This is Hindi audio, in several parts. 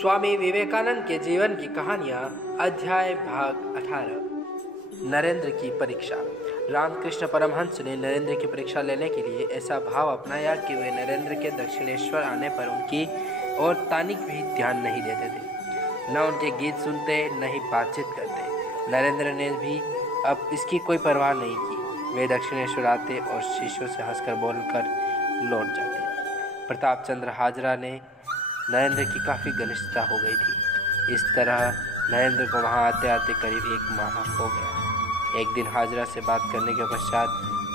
स्वामी विवेकानंद के जीवन की कहानियाँ अध्याय भाग 18। नरेंद्र की परीक्षा। रामकृष्ण परमहंस ने नरेंद्र की परीक्षा लेने के लिए ऐसा भाव अपनाया कि वे नरेंद्र के दक्षिणेश्वर आने पर उनकी और तानिक भी ध्यान नहीं देते थे, न उनके गीत सुनते न ही बातचीत करते। नरेंद्र ने भी अब इसकी कोई परवाह नहीं की। वे दक्षिणेश्वर आते और शिष्यों से हंसकर बोलकर लौट जाते। प्रताप चंद्र हाजरा ने नरेंद्र की काफ़ी घनिष्ठता हो गई थी। इस तरह नरेंद्र को वहां आते आते करीब 1 माह हो गया। एक दिन हाजरा से बात करने के पश्चात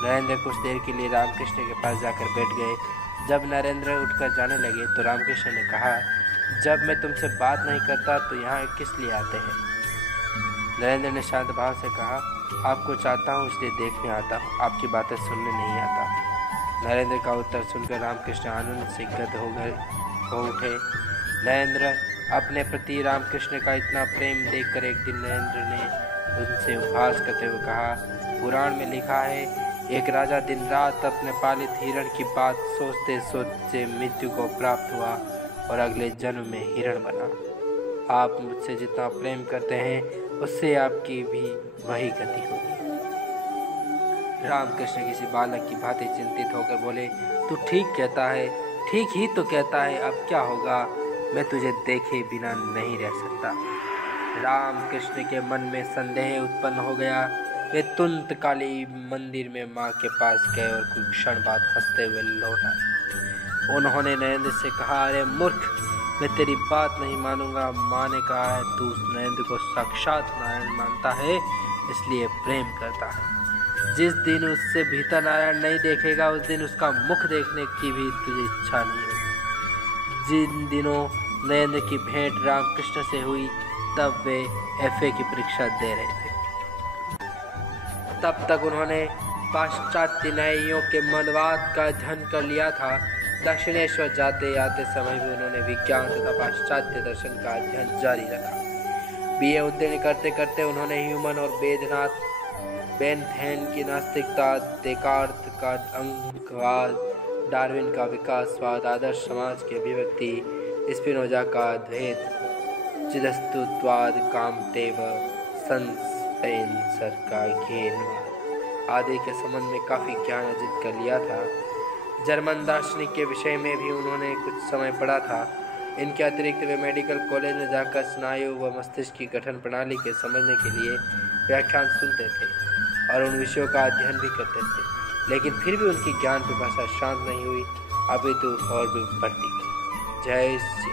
नरेंद्र कुछ देर के लिए रामकृष्ण के पास जाकर बैठ गए। जब नरेंद्र उठकर जाने लगे तो रामकृष्ण ने कहा, जब मैं तुमसे बात नहीं करता तो यहाँ किस लिए आते हैं? नरेंद्र ने शांत भाव से कहा, आपको चाहता हूँ इसलिए देखने आता हूँ, आपकी बातें सुनने नहीं आता। नरेंद्र का उत्तर सुनकर रामकृष्ण आनंद से गद हो उठे। नरेंद्र अपने प्रति रामकृष्ण का इतना प्रेम देखकर एक दिन नरेंद्र ने उनसे उपहास करते हुए कहा, पुराण में लिखा है, एक राजा दिन रात अपने पालित हिरण की बात सोचते सोचते मृत्यु को प्राप्त हुआ और अगले जन्म में हिरण बना। आप मुझसे जितना प्रेम करते हैं उससे आपकी भी वही गति होगी। रामकृष्ण किसी बालक की भांति चिंतित होकर बोले, तू ठीक कहता है, ठीक ही तो कहता है, अब क्या होगा? मैं तुझे देखे बिना नहीं रह सकता। रामकृष्ण के मन में संदेह उत्पन्न हो गया। वे तुरंत काली मंदिर में माँ के पास गए और कुछ क्षण बाद हंसते हुए लौट आए। उन्होंने नरेंद्र से कहा, अरे मूर्ख, मैं तेरी बात नहीं मानूंगा। माँ ने कहा है तू नरेंद्र को साक्षात नारायण मानता है, इसलिए प्रेम करता है। जिस दिन उससे भीतर नारायण नहीं देखेगा उस दिन उसका मुख देखने की भी तुझे इच्छा नहीं होगी। जिन दिनों नरेंद्र की भेंट रामकृष्ण से हुई तब वे FA की परीक्षा दे रहे थे। तब तक उन्होंने पाश्चात्य न्यायियों के मनवाद का अध्ययन कर लिया था। दक्षिणेश्वर जाते आते समय भी उन्होंने विज्ञान तथा पाश्चात्य दर्शन का अध्ययन जारी रखा। BA उत्तीर्ण करते करते उन्होंने ह्यूमन और वेदनाथ बेनथेन की नास्तिकता, देकार्त का अंकवाद, डार्विन का विकासवाद, आदर्श समाज की अभिव्यक्ति, स्पिनोजा का द्वैत, चिदस्तुत्वाद, कामदेव, स्पेंसर का घेनवाद आदि के संबंध में काफ़ी ज्ञान अर्जित कर लिया था। जर्मन दार्शनिक के विषय में भी उन्होंने कुछ समय पढ़ा था। इनके अतिरिक्त वे मेडिकल कॉलेज में जाकर स्नायु व मस्तिष्क की गठन प्रणाली के समझने के लिए व्याख्यान सुनते थे और उन विषयों का अध्ययन भी करते थे, लेकिन फिर भी उनकी ज्ञान पिपासा शांत नहीं हुई, अभी तो और भी बढ़ती गई। जय श्री